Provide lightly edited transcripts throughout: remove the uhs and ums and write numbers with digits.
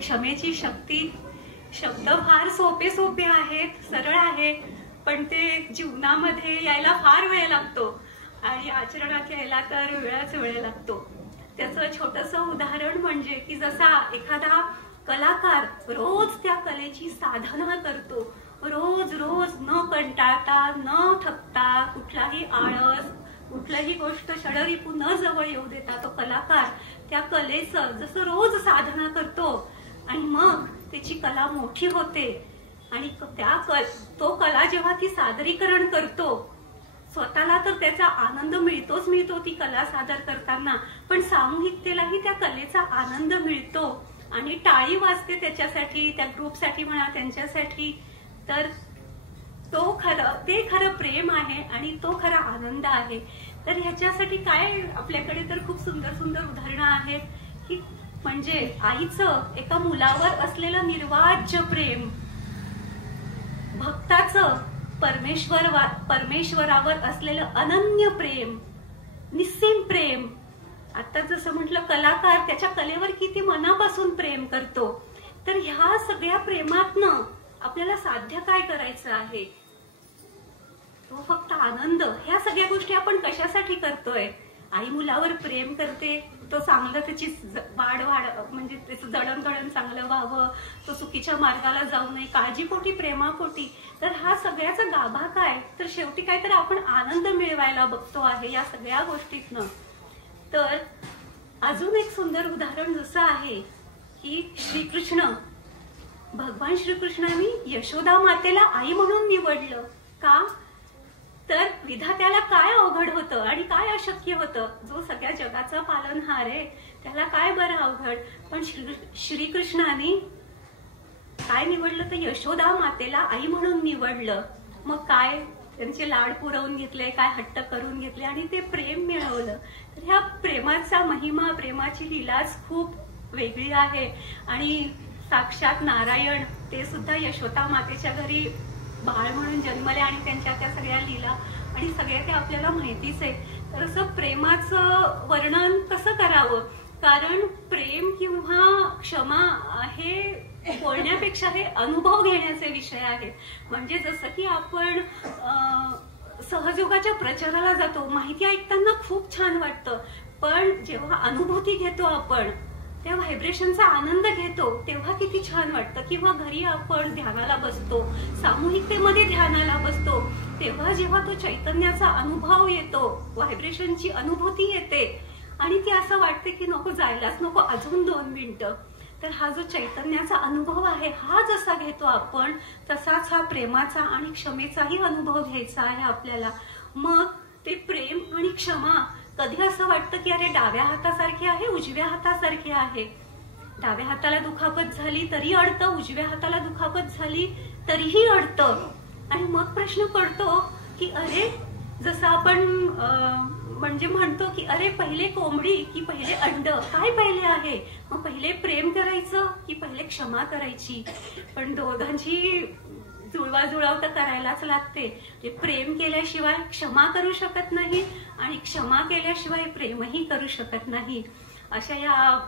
क्षमेची शक्ती. शब्द फार सोपे सोपे आहेत, सरळ आहे, पण ते जीवनामध्ये यायला फार वेळ लागतो आणि आचरणात यायला तर वेळ लागतो. त्याचं छोटंसं उदाहरण म्हणजे की जसा एखादा कलाकार रोज त्या कलेची साधना करतो, रोज रोज न कंटाळता न थकता, कुठलाही आळस कुठलीही गोष्ट षडरिपू न जवळ येऊ देता तो कलाकार त्या कलेचं जसं रोज साधना करतो आणि मग त्याची कला मोठी होते आणि तो कला जेव्हा ती सादरीकरण करतो स्वतःला तर त्याचा आनंद मिळतो ती कला सादर करताना, पण सामूहिकतेलाही त्या कलेचा आनंद मिळतो आणि टाळी वाजते त्याच्यासाठी, त्या ग्रुपसाठी म्हणा, त्यांच्यासाठी. तर ते खरं प्रेम आहे आणि तो खरा आनंद आहे. तर ह्याच्यासाठी काय आपल्याकडे तर खूप सुंदर सुंदर उदाहरणं आहेत की म्हणजे आईचं एका मुलावर असलेलं निर्वाज्य प्रेम, भक्ताचं परमेश्वरावर असलेलं अनन्य प्रेम, निस्सीम प्रेम. आता जसं म्हटलं कलाकार त्याच्या कलेवर किती मनापासून प्रेम करतो. तर ह्या सगळ्या प्रेमातनं आपल्याला साध्य काय करायचं आहे? तो फक्त आनंद. ह्या सगळ्या गोष्टी आपण कशासाठी करतोय? आई मुलावर प्रेम करते, तो चांगलं त्याची वाढ म्हणजे त्याचं जडणघडण चांगलं व्हावं, तो चुकीच्या मार्गाला जाऊ नये, काळजीपोटी, प्रेमापोटी. तर हा सगळ्याचा गाभा काय? तर शेवटी काय तर आपण आनंद मिळवायला बघतो आहे या सगळ्या गोष्टीतनं. तर अजून एक सुंदर उदाहरण जसं आहे की श्रीकृष्ण, भगवान श्रीकृष्णांनी यशोदा मातेला आई म्हणून निवडलं. का? तर विधात्याला काय अवघड होतं आणि काय अशक्य होतं? जो सगळ्या जगाचा पालनहार आहे त्याला काय बरं अवघड, पण श्रीकृष्णाने काय निवडलं? तर यशोदा मातेला आई म्हणून निवडलं. मग काय त्यांचे लाड पुरवून घेतले, काय हट्ट करून घेतले आणि ते प्रेम मिळवलं. तर ह्या प्रेमाचा महिमा, प्रेमाची लीलाच खूप वेगळी आहे. आणि साक्षात नारायण ते सुद्धा यशोदा मातेच्या घरी बाळ म्हणून जन्मले आणि त्यांच्या त्या सगळ्या लीला आणि सगळ्या ते आपल्याला माहितीच आहे. तर असं प्रेमाचं वर्णन कसं करावं? कारण प्रेम किंवा क्षमा हे बोलण्यापेक्षा हे अनुभव घेण्याचे विषय आहेत. म्हणजे जसं की आपण सहयोगाच्या प्रचाराला जातो, माहिती ऐकताना खूप छान वाटतं, पण जेव्हा अनुभूती घेतो आपण, त्या व्हायब्रेशनचा आनंद घेतो, तेव्हा किती छान वाटतं. किंवा घरी आपण ध्यानाला बसतो, सामूहिकतेमध्ये ध्यानाला बसतो, तेव्हा जेव्हा तो चैतन्याचा अनुभव येतो, व्हायब्रेशनची अनुभूती येते आणि ती असं वाटते की नको जायलाच नको, अजून 2 मिनिटं. तर हा जो चैतन्याचा अनुभव आहे हा जसा घेतो आपण, तसाच हा प्रेमाचा आणि क्षमेचाही अनुभव घ्यायचा आहे आपल्याला. मग ते प्रेम आणि क्षमा कधी असं वाटतं की अरे डाव्या हातासारखे आहे, उजव्या हातासारखे आहे. डाव्या हाताला दुखापत झाली तरी अडतं, उजव्या हाताला दुखापत झाली तरीही अडतं. आणि मग प्रश्न पडतो की अरे, जसं आपण म्हणजे म्हणतो की अरे पहिले कोंबडी की पहिले अंड, काय पहिले आहे? मग पहिले प्रेम करायचं की पहिले क्षमा करायची? पण दोघांची जुळवाजुळव तर करायलाच लागते. प्रेम केल्याशिवाय क्षमा करू शकत नाही आणि क्षमा केल्याशिवाय प्रेमही करू शकत नाही. अशा या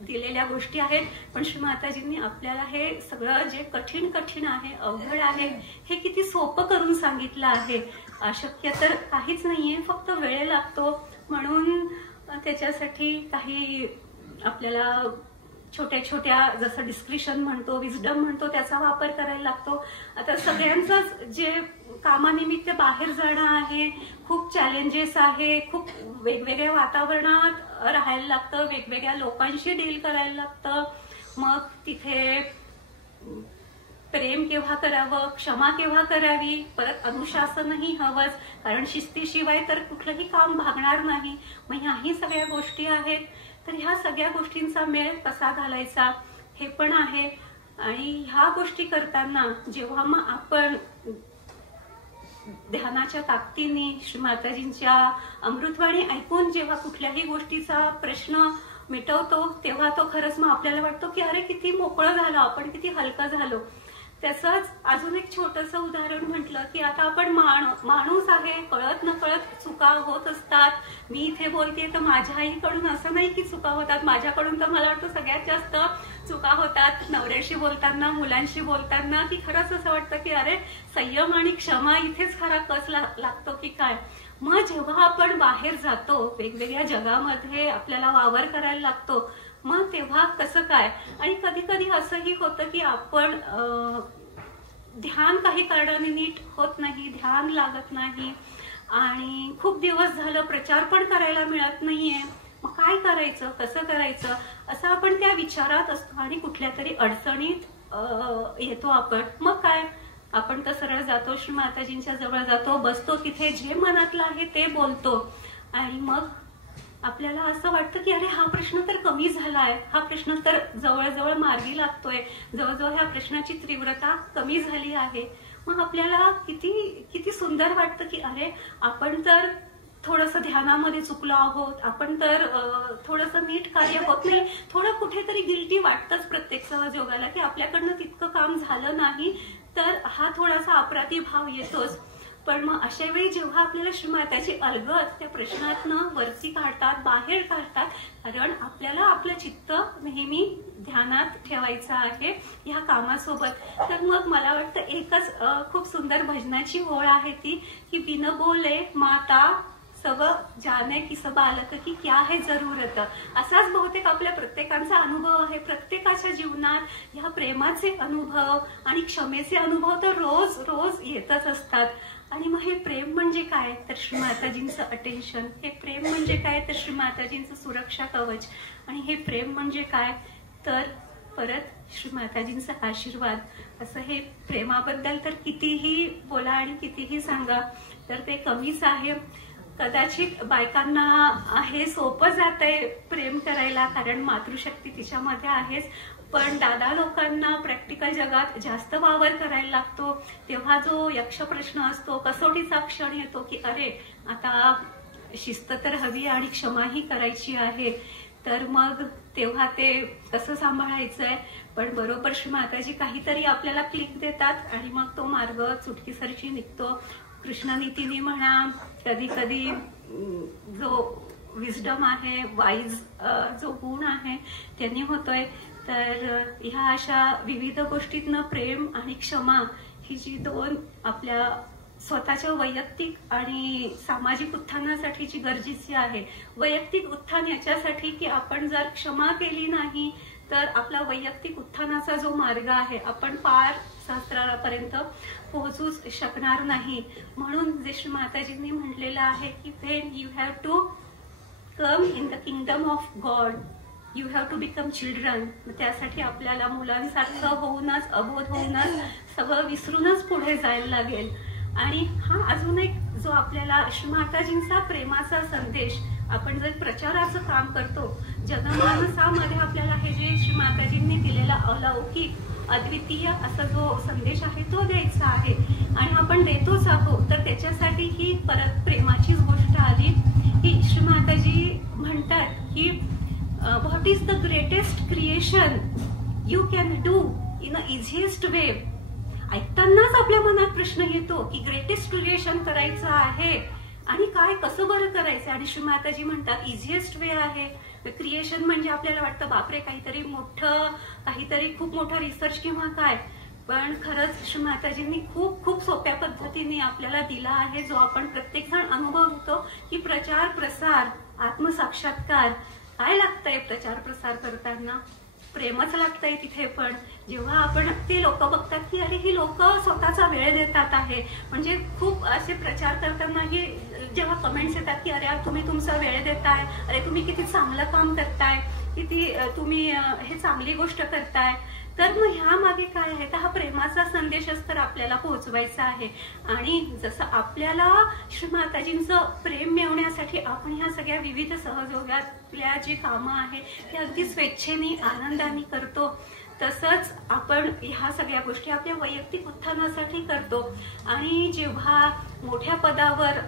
दिलेल्या गोष्टी आहेत. पण श्री माताजींनी आपल्याला हे सगळं जे कठीण आहे, अवघड आहे, हे किती सोपं करून सांगितलं आहे. अशक्य तर काहीच नाहीये, फक्त वेळ लागतो. म्हणून त्याच्यासाठी काही आपल्याला छोट्या छोट्या, जसं डिस्क्रिशन म्हणतो, विजडम म्हणतो, त्याचा वापर करायला लागतो. आता सगळ्यांचंच जे कामानिमित्त बाहेर जाणं आहे, खूप चॅलेंजेस आहे, खूप वेगवेगळ्या वातावरणात राहायला लागतं, वेगवेगळ्या लोकांशी डील करायला लागतं. मग तिथे प्रेम केव्हा करावं, क्षमा केव्हा करावी, परत अनुशासनही हवंच, कारण शिस्तीशिवाय तर कुठलंही काम भागणार नाही. मग ह्याही सगळ्या गोष्टी आहेत. तर ह्या सगळ्या गोष्टींचा मेळ कसा घालायचा हे पण आहे. आणि ह्या गोष्टी करताना जेव्हा मग आपण ध्यानाच्या ताकदीने श्री माताजींच्या अमृतवाणी ऐकून जेव्हा कुठल्याही गोष्टीचा प्रश्न मिटवतो, तेव्हा तो खरंच मग आपल्याला वाटतो की अरे किती मोकळं झालं आपण, किती हलकं झालो. त्याचंच अजून एक छोटंसं उदाहरण म्हटलं की आता आपण माणूस आहे, कळत नकळत चुका होत असतात. मी इथे बोलते तर माझ्या आईकडून असं नाही की चुका होतात, माझ्याकडून तर मला वाटतं सगळ्यात जास्त चुका होतात. होतात नवऱ्याशी बोलताना, मुलांशी बोलताना, की खरंच असं वाटतं की अरे संयम आणि क्षमा इथेच खरा कस लागतो की काय. मग जेव्हा आपण बाहेर जातो, वेगवेगळ्या जगामध्ये आपल्याला वावर करायला लागतो, मग तेव्हा कसं काय. आणि कधी कधी असंही होतं की आपण ध्यान काही कारणाने नीट होत नाही, ध्यान लागत नाही, आणि खूप दिवस झालं प्रचार पण करायला मिळत नाहीये. मग काय करायचं, कसं करायचं, असं आपण त्या विचारात असतो आणि कुठल्या तरी अडचणीत येतो आपण. मग काय, आपण तर सरळ जातो, श्री माताजींच्या जवळ जातो, बसतो तिथे, जे मनातलं आहे ते बोलतो, आणि मग आपल्याला असं वाटतं की अरे हा प्रश्न तर कमी झालाय, हा प्रश्न तर जवळजवळ मार्गी लागतोय, जवळजवळ ह्या प्रश्नाची तीव्रता कमी झाली आहे. मग आपल्याला किती किती सुंदर वाटतं की अरे आपण तर थोडंसं ध्यानामध्ये चुकलो आहोत, आपण तर थोडंसं नीट कार्य होत नाही, थोडं कुठेतरी गिल्टी वाटतंच प्रत्येक सहयोगाला की आपल्याकडनं तितकं काम झालं नाही, तर हा थोडासा अपराधी भाव येतोच. पण मग अशा वेळी जेव्हा आपल्याला श्रीमाताची अलगद त्या प्रश्नातनं वरती काढतात, बाहेर काढतात, कारण आपल्याला आपलं चित्त नेहमी ध्यानात ठेवायचं आहे ह्या कामासोबत. तर मग मला वाटतं एकच खूप सुंदर भजनाची ओळ आहे ती की बिन बोले माता सब जाने की सब आलत की क्या है जरूरत. असाच बहुतेक आपल्या प्रत्येकाचा अनुभव आहे. प्रत्येकाच्या जीवनात ह्या प्रेमाचे अनुभव आणि क्षमेचे अनुभव तर रोज रोज येतच असतात. आणि मग हे प्रेम म्हणजे काय, तर श्री माताजींचं अटेन्शन. हे प्रेम म्हणजे काय, तर श्री माताजींचं सुरक्षा कवच. आणि हे प्रेम म्हणजे काय, तर परत श्री माताजींचा आशीर्वाद. असं हे प्रेमाबद्दल तर कितीही बोला आणि कितीही सांगा तर ते कमीच आहे. कदाचित बायकांना आहे सोपं जातंय प्रेम करायला, कारण मातृशक्ती तिच्यामध्ये आहेच, पण दादा लोकांना प्रॅक्टिकल जगात जास्त वावर करायला लागतो. तेव्हा जो यक्ष प्रश्न असतो, कसोटीचा क्षण येतो की अरे आता शिस्त तर हवी आणि क्षमाही करायची आहे, तर मग तेव्हा ते कसं सांभाळायचंय. पण बरोबर श्री माताजी काहीतरी आपल्याला क्लिक देतात आणि मग तो मार्ग चुटकीसरशी निघतो. कृष्णनीतीने म्हणा, कधी कधी जो विजडम आहे, वाईज जो गुण आहे त्यांनी होतोय. तर ह्या अशा विविध गोष्टीतनं प्रेम आणि क्षमा ही जी दोन आपल्या स्वतःच्या वैयक्तिक आणि सामाजिक उत्थानासाठीची गरजेची आहे. वैयक्तिक उत्थान याच्यासाठी की आपण जर क्षमा केली नाही तर आपला वैयक्तिक उत्थानाचा जो मार्ग आहे आपण पार सहस्रारापर्यंत पोहोचूच शकणार नाही. म्हणून जे श्री माताजींनी म्हटलेलं आहे की when you have to come in the kingdom of God you have to become children. त्यासाठी आपल्याला मुलांसारखं होऊनच, अबोध होऊनच, सगळं विसरूनच पुढे जायला लागेल. आणि हा अजून एक जो आपल्याला श्री माताजींचा प्रेमाचा संदेश, आपण जर प्रचाराचं काम करतो, जनमानसामध्ये आपल्याला हे जे श्री माताजींनी दिलेला अलौकिक अद्वितीय असा जो संदेश आहे तो द्यायचा आहे आणि आपण देतोच आहोत. तर त्याच्यासाठी ही परत प्रेमाचीच गोष्ट आली की श्री माताजी म्हणतात की what is the greatest creation you can do in a easiest way. ऐकतानाच आपल्या मनात प्रश्न येतो की ग्रेटेस्ट क्रिएशन करायचं आहे आणि काय, कसं बरं करायचं. आणि श्री माताजी म्हणतात इझिएस्ट वे आहे. क्रिएशन म्हणजे आपल्याला वाटतं बापरे काहीतरी मोठं, काहीतरी खूप मोठा रिसर्च किंवा काय, पण खरंच श्री माताजींनी खूप खूप सोप्या पद्धतीने आपल्याला दिला आहे, जो आपण प्रत्येक जण अनुभवतो की प्रचार प्रसार, आत्मसाक्षात्कार. काय लागतंय प्रचार प्रसार करताना, प्रेमच लागतंय तिथे. पण जेव्हा आपण ते लोक बघतात की अरे ही लोक स्वतःचा वेळ देतात आहे, म्हणजे खूप असे प्रचार करतानाही जेव्हा कमेंट्स येतात की अरे तुम्ही तुमचा वेळ देताय, अरे तुम्ही किती चांगलं काम करताय, किती तुम्ही हे चांगली गोष्ट करताय, तर मग ह्या मागे काय आहे, तर हा प्रेमाचा संदेशच तर आपल्याला पोहोचवायचा आहे. आणि जसं आपल्याला श्री माताजींचं प्रेम मिळवण्यासाठी आपण ह्या सगळ्या विविध सहयोगातल्या जी कामं आहेत ते अगदी स्वेच्छेने आनंदाने करतो, तसंच आपण ह्या सगळ्या गोष्टी आपल्या वैयक्तिक उत्थानासाठी करतो. आणि जेव्हा मोठ्या पदावर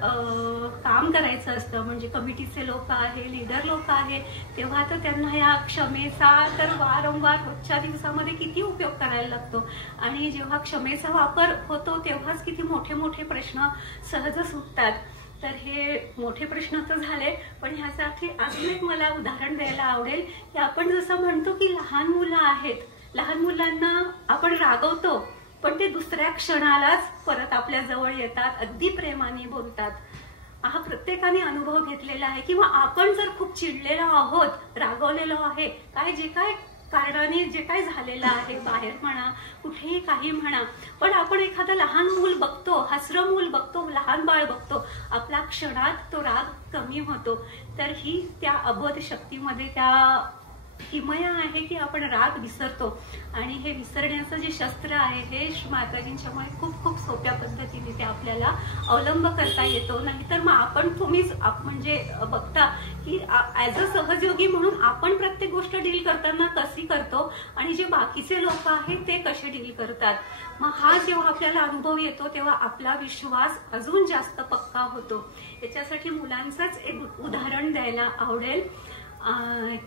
काम करायचं असतं, म्हणजे कमिटीचे लोक आहे, लीडर लोक आहे, तेव्हा तर त्यांना या क्षमेचा तर वारंवार रोजच्या दिवसामध्ये किती उपयोग करायला लागतो. आणि जेव्हा क्षमेचा वापर होतो तेव्हाच किती मोठे मोठे प्रश्न सहज सुटतात. तर हे मोठे प्रश्न तर झाले, पण ह्यासाठी अजून एक मला उदाहरण द्यायला आवडेल की आपण जसं म्हणतो की लहान मुलं आहेत लहान मुलांना आपण रागवतो पण ते दुसऱ्या क्षणालाच परत आपल्या जवळ येतात, अगदी प्रेमाने बोलतात. हा प्रत्येकाने अनुभव घेतलेला आहे. किंवा आपण जर खूप चिडलेलो आहोत, रागवलेलो आहे, जे काय कारणाने जे काय झालेलं आहे, बाहेर म्हणा कुठेही काही म्हणा, पण आपण एखादं लहान मूल बघतो, हसरं मूल बघतो, लहान बाळ बघतो, आपला क्षणात तो राग कमी होतो. तर ही त्या अबोध शक्तीमध्ये त्या किमया आहे की आपण राग विसरतो. आणि हे विसरण्याचं जे शस्त्र आहे हे माताजींच्यामुळे खूप खूप सोप्या पद्धतीने ते आपल्याला अवलंब करता येतो. नाहीतर मग तुम्हीच म्हणजे बघता की ऍज अ सहजयोगी म्हणून आपण प्रत्येक गोष्ट डील करताना कशी करतो आणि जे बाकीचे लोक आहेत ते कसे डील करतात. मग हा जेव्हा आपल्याला अनुभव येतो तेव्हा आपला विश्वास अजून जास्त पक्का होतो. याच्यासाठी मुलांचंच एक उदाहरण द्यायला आवडेल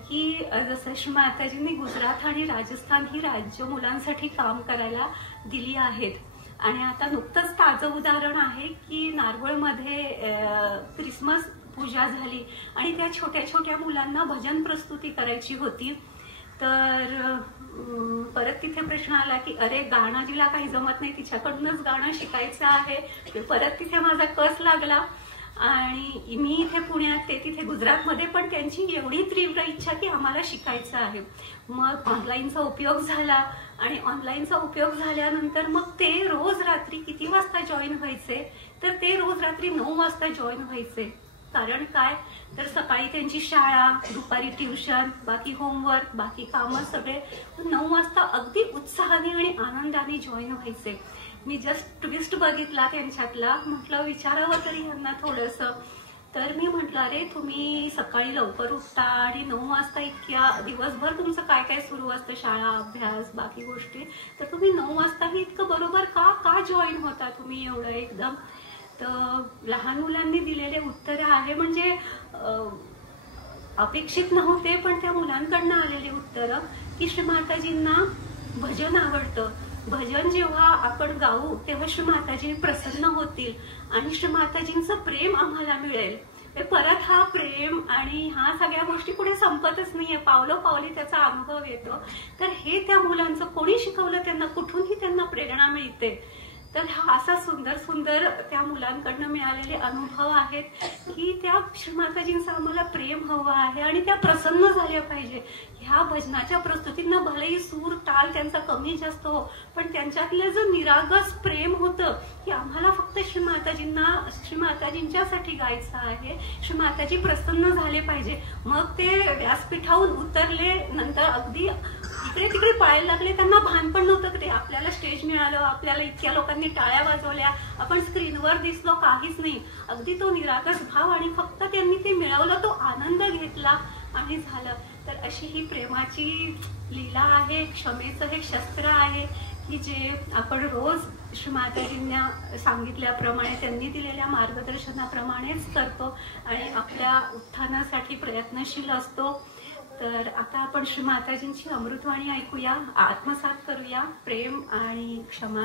की जसं श्री माताजींनी गुजरात आणि राजस्थान ही राज्य मुलांसाठी काम करायला दिली आहेत. आणि आता नुकतंच ताजं उदाहरण आहे की नारवळमध्ये क्रिसमस पूजा झाली आणि त्या छोट्या छोट्या मुलांना भजन प्रस्तुती करायची होती. तर परत तिथे प्रश्न आला की अरे गाणं जिला काही जमत नाही तिच्याकडूनच गाणं शिकायचं आहे. परत तिथे माझा कस लागला आणि मी इथे पुण्यात, ते तिथे गुजरातमध्ये, पण त्यांची एवढी तीव्र इच्छा की आम्हाला शिकायचं आहे. मग ऑनलाईनचा उपयोग झाला आणि ऑनलाईनचा उपयोग झाल्यानंतर मग ते रोज रात्री किती वाजता जॉईन व्हायचे, तर ते रोज रात्री 9 वाजता जॉईन व्हायचे. कारण काय, तर सकाळी त्यांची शाळा, दुपारी ट्युशन, बाकी होमवर्क, बाकी कामं सगळे 9 वाजता अगदी उत्साहाने आणि आनंदाने जॉईन व्हायचे. मी जस्ट ट्विस्ट बघितला त्यांच्यातला, म्हटलं विचारावं तरी यांना थोडंसं. तर मी म्हटलं अरे तुम्ही सकाळी लवकर उठता आणि 9 वाजता इतक्या दिवसभर तुमचं काय काय सुरू असतं, शाळा, अभ्यास, बाकी गोष्टी, तर तुम्ही 9 वाजताही इतकं बरोबर का जॉईन होता तुम्ही एवढं एकदम. तर लहान मुलांनी दिलेले उत्तर आहे, म्हणजे अपेक्षित नव्हते पण त्या मुलांकडनं आलेले उत्तर की श्री माताजींना भजन आवडतं. भजन जेव्हा आपण गाऊ तेव्हा श्री माताजी प्रसन्न होतील आणि श्री माताजींचं प्रेम आम्हाला मिळेल. परत हा प्रेम आणि ह्या सगळ्या गोष्टी पुढे संपतच नाहीये, पावलोपावली त्याचा अनुभव येतो. तर हे त्या मुलांचं कोणी शिकवलं त्यांना, कुठूनही त्यांना प्रेरणा मिळते. तर हा असा सुंदर सुंदर त्या मुलांकडनं मिळालेले अनुभव आहेत की त्या श्री माताजींचं आम्हाला प्रेम हवं आहे आणि त्या प्रसन्न झाल्या पाहिजे. ह्या भजनाच्या प्रस्तुतींना भलेही सूर ताल त्यांचा कमी जास्त हो, पण त्यांच्यातलं जो निरागस प्रेम होतं की आम्हाला फक्त श्री माताजींच्यासाठी गायचं आहे, श्री माताजी प्रसन्न झाले पाहिजे. मग ते व्यासपीठावरून उतरले, नंतर अगदी इकडे तिकडे पळायला लागले. त्यांना भान पण नव्हतं ते आपल्याला स्टेज मिळालं, आपल्याला इतक्या लोकांनी टाळ्या वाजवल्या, आपण स्क्रीनवर दिसलो, काहीच नाही. अगदी तो निरागस भाव आणि फक्त त्यांनी ते मिळवलं, तो आनंद घेतला आणि झालं. तर अशी ही प्रेमाची लीला आहे, क्षमेचं हे शस्त्र आहे की जे आपण रोज श्री माताजींना सांगितल्याप्रमाणे, त्यांनी दिलेल्या मार्गदर्शनाप्रमाणेच करतो आणि आपल्या उत्थानासाठी प्रयत्नशील असतो. तर आता आपण श्री माताजींची अमृतवाणी ऐकूया, आत्मसात करूया. प्रेम आणि क्षमा.